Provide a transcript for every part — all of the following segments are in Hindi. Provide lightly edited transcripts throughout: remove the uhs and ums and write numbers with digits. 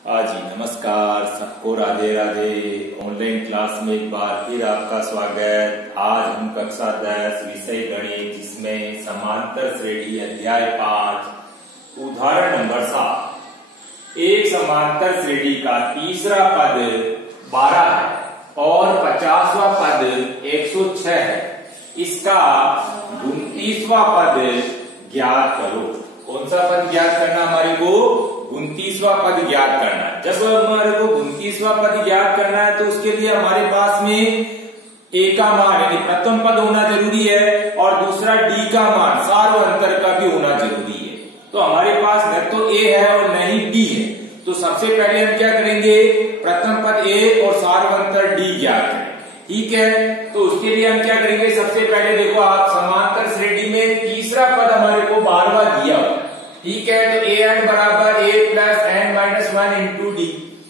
जी नमस्कार, सबको राधे राधे। ऑनलाइन क्लास में एक बार फिर आपका स्वागत। आज हम कक्षा 10 विषय गणित जिसमें समांतर श्रेणी अध्याय 5 उदाहरण नंबर 7। एक समांतर श्रेणी का तीसरा पद 12 है और 50वां पद 106 है। इसका 29वां पद ज्ञात करो। कौन सा पद ज्ञात करना हमारे को? 29वां पद ज्ञात करना है। जब हमारे को 29वां पद ज्ञात करना है तो उसके लिए हमारे पास में ए का मान यानी प्रथम पद होना जरूरी है और दूसरा डी का मान सार्वअंतर का भी होना जरूरी है। तो हमारे पास न तो ए है और न ही डी है। तो सबसे पहले हम क्या करेंगे? प्रथम पद ए और सार्वअंतर डी ज्ञात करें। ठीक है, तो उसके लिए हम क्या करेंगे? सबसे पहले देखो, आप समांतर श्रेणी में तीसरा पद हमारे को 12वां दिया हुआ है। ठीक है, तो ए एन बराबर a plus n minus 1 into d,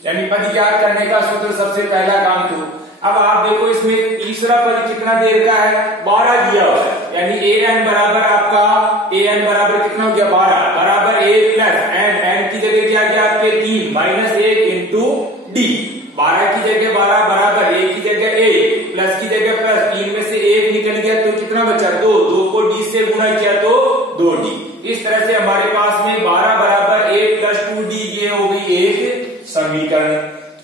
यानी पद ज्ञात करने का सूत्र सबसे पहला काम। तो अब आप देखो इसमें तीसरा पद कितना देर का है? 12 दिया हुआ है, यानी ए एन बराबर आपका ए एन बराबर कितना हो गया? 12 बराबर ए प्लस एन, एन की जगह क्या गया आपके 3 माइनस 1 इंटू डी। 12 की जगह 12 बराबर ए की जगह ए प्लस की जगह प्लस, 3 में से 1 निकल गया तो कितना बचा? 2। 2 को डी से गुणा किया तो 2d। इस तरह से हमारे पास में 12 बराबर a प्लस 2d ये हो गई एक समीकरण।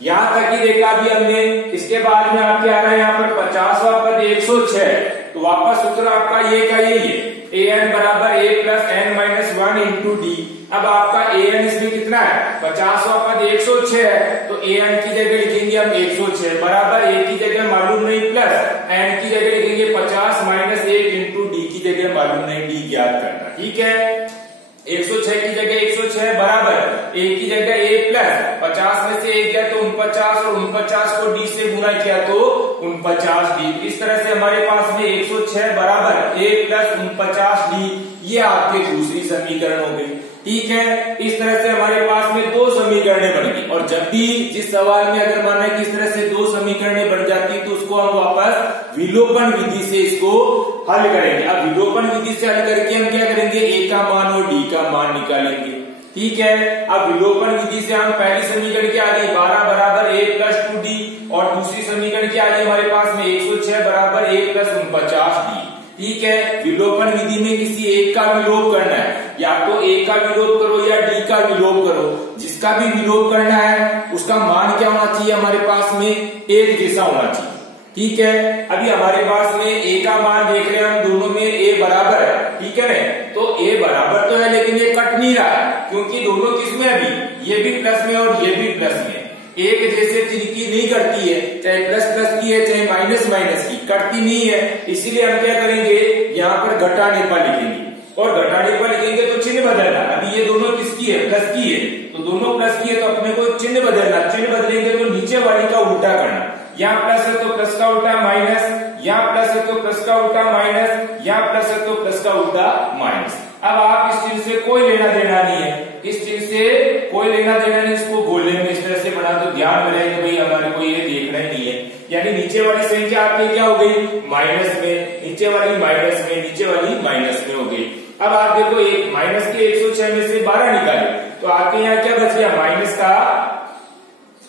यहां तक ही देखा अभी हमने। इसके बाद में आपके आ रहा है यहाँ पर 50वां पद 106। तो वापस सूत्र आपका ये का यही है, ए एन बराबर a plus n minus 1 into d. अब आपका ए एन इसमें कितना है? 50वां पद 106 है, तो ए एन की जगह लिखेंगे हम 106 बराबर ए की जगह मालूम नहीं प्लस एन की जगह लिखेंगे 50 माइनस 1 इंटू डी की जगह मालूम नहीं डी ज्ञात करना। ठीक है, 106 की जगह 106 बराबर ए की जगह ए प्लस 50 में से 1 गया तो 49 और 49 को डी से गुणा किया तो 49 डी। इस तरह से हमारे पास में 106 बराबर ए प्लस 49 डी ये आपकी दूसरी समीकरण हो गई। ठीक है, इस तरह से हमारे पास में 2 समीकरणें बन गई। और जब भी जिस सवाल में अगर माना है कि इस तरह से 2 समीकरणें बन जाती तो उसको हम वापस विलोपन विधि से इसको हल करेंगे। अब विलोपन विधि से हल करके हम क्या करेंगे? ए का मान और डी का मान निकालेंगे। ठीक है, अब विलोपन विधि से हम पहली समीकरण क्या आ गई? 12 बराबर ए प्लस 2d और दूसरी समीकरण क्या आ गई हमारे पास में? 106 बराबर ए प्लस 49 डी। ठीक है, विलोपन विधि में किसी एक का विलोप करना है, या तो ए का विलोप करो या डी का विलोप करो। जिसका भी विलोप करना है उसका मान क्या होना चाहिए? हमारे पास में एक जैसा होना चाहिए। ठीक है, अभी हमारे पास में ए का मान देख रहे हैं हम, दोनों में ए बराबर है। ठीक है, तो ए बराबर तो है लेकिन ये कट नहीं रहा है, क्योंकि दोनों किसमें अभी? ये भी प्लस में और ये भी प्लस में। एक जैसे तिनकी नहीं करती है, चाहे प्लस प्लस की है चाहे माइनस माइनस की, कटती नहीं है। इसीलिए हम क्या करेंगे? यहाँ पर घटाने पर लिखेंगे, और घटाने पर लिखेंगे तो चिन्ह बदलना। अभी ये दोनों किसकी है? प्लस की है, तो दोनों प्लस की है तो अपने को चिन्ह बदलना। चिन्ह बदलेंगे तो नीचे वाली का उल्टा करना। यहाँ प्लस है तो प्लस का उल्टा माइनस, यहाँ प्लस है तो प्लस का उल्टा माइनस, यहाँ प्लस है तो प्लस का उल्टा माइनस। अब आप इस चिन्ह से कोई लेना देना नहीं है, इस चिन्ह से कोई लेना देना नहीं। इसको गोले में इस तरह से बना तो ध्यान में रहे कि भाई हमारे को ये देखना ही नहीं है। यानी नीचे वाली संख्या आपकी क्या हो गई? माइनस में, नीचे वाली माइनस में, नीचे वाली माइनस में हो गई। अब आप देखो एक माइनस के 106 में से 12 निकाले तो आपके यहाँ क्या बच गया? माइनस का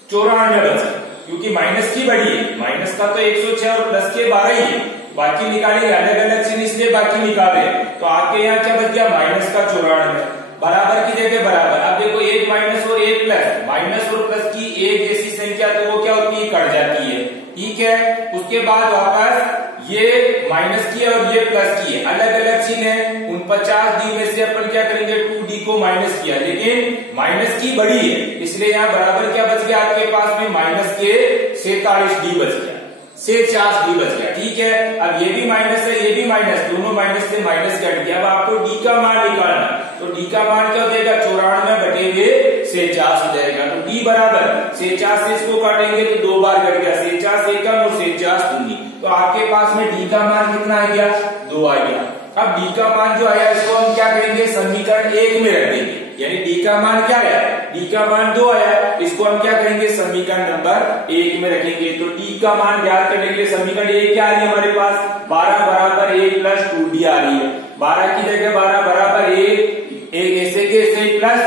94 बच गया, क्योंकि माइनस की बड़ी है। माइनस का तो 106 और प्लस के 12 ही है, बाकी निकालेंगे अलग अलग चिन्ह इसलिए बाकी निकाले। तो आपके यहाँ क्या बच गया? माइनस का 94 बराबर की जगह बराबर। अब देखो एक माइनस और एक प्लस, माइनस और प्लस की एक जैसी संख्या तो वो क्या होती है? कट जाती है। ठीक है, उसके बाद वापस ये माइनस की है और ये प्लस की है, अलग अलग चिन्ह है। 49 डी में से अपन क्या करेंगे? 2d को माइनस किया, लेकिन माइनस की बड़ी है इसलिए यहाँ बराबर क्या बच गया आपके पास में? माइनस के 47 डी बच गया, 46 डी बच गया। ठीक है, अब ये भी माइनस है ये भी माइनस, दोनों माइनस से माइनस कट गया। अब आपको डी का मान निकालना, तो डी का मान क्या हो जाएगा? 94 बटेगे 46 हो जाएगा। तो डी बराबर 46 से इसको काटेंगे तो 2 बार कट गया, 46 एकम और 46 दूनी, तो आपके पास में डी का मान कितना आ गया? 2 आ गया। अब डी का मान जो आया इसको हम क्या करेंगे? समीकरण 1 में रख देंगे, यानी डी का मान क्या आया? डी का मान 2 आया, इसको हम क्या करेंगे? समीकरण नंबर 1 में रखेंगे। तो डी का मान ज्ञात करने के लिए समीकरण 1 क्या आ रही है हमारे पास? 12 बराबर a प्लस 2d आ रही है। 12 की जगह 12 बराबर a, एक ऐसे के ऐसे प्लस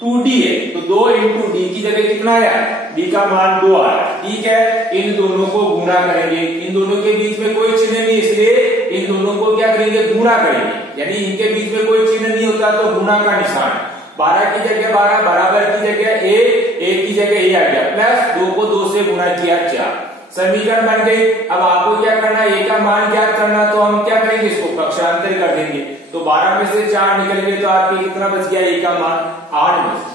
2d है, तो 2 इंटू डी की जगह कितना आया, डी का मान 2 आया। ठीक है, इन दोनों को गुणा करेंगे, इन दोनों के बीच में कोई चिन्ह नहीं, इसलिए इन दोनों को क्या करेंगे, गुणा करेंगे, यानी इनके बीच में कोई चिन्ह नहीं होता तो गुणा का निशान। 12 की जगह 12, बराबर की जगह 1 की जगह a आ गया, प्लस 2 को 2 से गुणा किया 4, समीकरण बन गई। अब आपको क्या करना है, a का मान ज्ञात करना, तो हम क्या करेंगे, इसको पक्षांतर कर देंगे, तो 12 में से 4 निकल गए तो आपके कितना बच गया, a का मान 8 बच गया,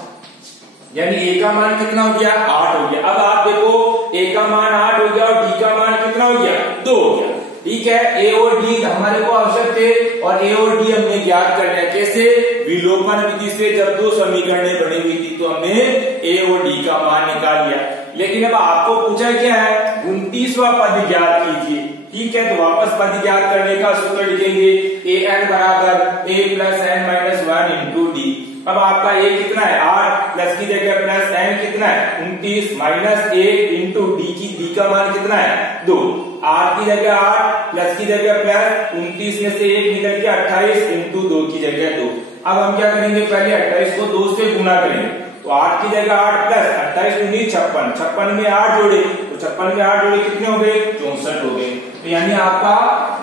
यानी a का मान कितना हो गया, 8 हो गया। अब आप देखो a का मान 8 हो गया और d का मान कितना हो गया, 2 हो गया। ठीक है, a और d हमारे को आवश्यक थे और a और d हमने ज्ञात कर लिया, कैसे, विलोपन विधि से। जब 2 समीकरणें बनी हुई थी तो हमने a और d का मान निकाल लिया। लेकिन अब आपको पूछा क्या है, 29वां पद ज्ञात कीजिए। ठीक है, तो वापस पद ज्ञात करने का सूत्र लिखेंगे, an बराबर a plus n minus 1 into d. अब आपका a कितना है, 8, प्लस की जगह प्लस n कितना है, 29 माइनस 1 इंटू डी का मान कितना है, 2। 8 की जगह 8, प्लस की जगह प्लस, 29 में से 1 निकल गया 28 इंटू 2 की जगह 2। अब हम क्या करेंगे, पहले 28 को 2 से गुणा करेंगे, तो 8 की जगह 8 प्लस 28 दूनी 56, 56 में 8 जोड़े, तो 56 में 8 जोड़े कितने हो गए, 64 हो गए। तो यानी आपका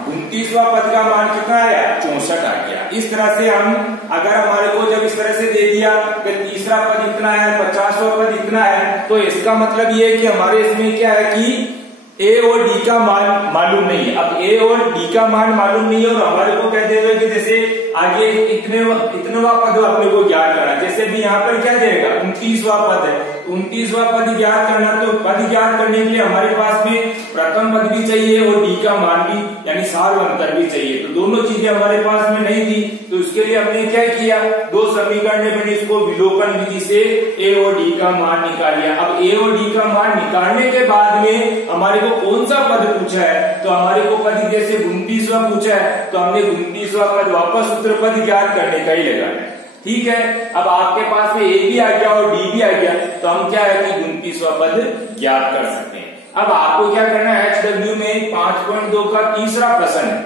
29वां पद का मान कितना आया, 64 आ गया। इस तरह से हम, अगर हमारे को जब इस तरह से दे दिया कि तीसरा पद इतना है, 50वां पद इतना है, तो इसका मतलब ये है कि हमारे इसमें क्या है कि a और d का मान मालूम नहीं है। अब a और d का मान मालूम नहीं है और हमारे को कहते हैं कि जैसे आगे इतनवा पद अपने को ज्ञात करना, जैसे भी यहाँ पर क्या देगा, 29वां पद है, 29वां पद ज्ञात करना, तो पद ज्ञात करने के लिए हमारे पास में प्रथम पद भी चाहिए और d का मान भी, यानी सार्वंतर भी चाहिए। तो दोनों चीजें हमारे पास में नहीं थी, तो इसके लिए हमने क्या किया, 2 समीकरण बने, इसको विलोपन विधि से a और d का मान निकाल लिया। अब a और d का मान निकालने के बाद में हमारे को कौन सा पद पूछा है, तो हमारे को पद जैसे 29वां पूछा है, तो हमने 29वां पद वापस उत्तर पद ज्ञात करने का ही लगाना है। ठीक है, अब आपके पास में a भी आ गया और d भी आ गया, तो हम क्या है कि 29वां पद ज्ञात कर सकते हैं। अब आपको क्या करना है, HW में 5.2 का तीसरा प्रश्न है,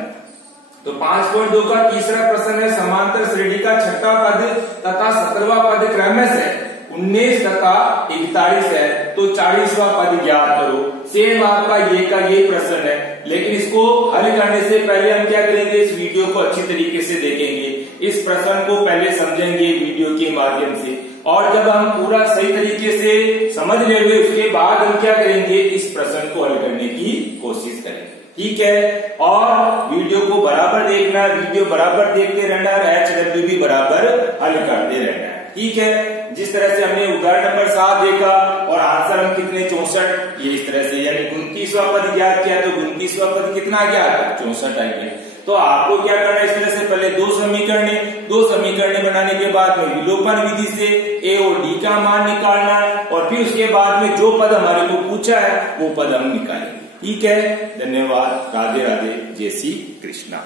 तो 5.2 का तीसरा प्रश्न है, समांतर श्रेणी का छठा पद तथा 17वां पद क्रमशः 19 तथा 41 है, तो 40वां पद ज्ञात करो। सेम आपका ये का ये प्रश्न है, लेकिन इसको हल करने से पहले हम क्या करेंगे, इस वीडियो को अच्छी तरीके से देखेंगे, इस प्रश्न को पहले समझेंगे वीडियो के माध्यम से, और जब हम पूरा सही तरीके से समझ लेंगे उसके बाद हम क्या करेंगे, इस प्रश्न को हल करने की कोशिश करेंगे। ठीक है, और वीडियो को बराबर देखना, वीडियो बराबर देखते रहना, HW भी बराबर हल करते रहना। ठीक है, जिस तरह से हमने उदाहरण नंबर 7 देखा और आंसर हम कितने 64, ये इस तरह से, यानी 29वां पद ज्ञात किया तो 29वां पद कितना गया, 64 आ गया। तो आपको क्या करना है, इस तरह से पहले 2 समीकरण बनाने के बाद में विलोपन विधि से a और d का मान निकालना, और फिर उसके बाद में जो पद हमारे को पूछा है वो पद हम निकालेंगे। ठीक है, धन्यवाद, राधे राधे, जय श्री कृष्णा।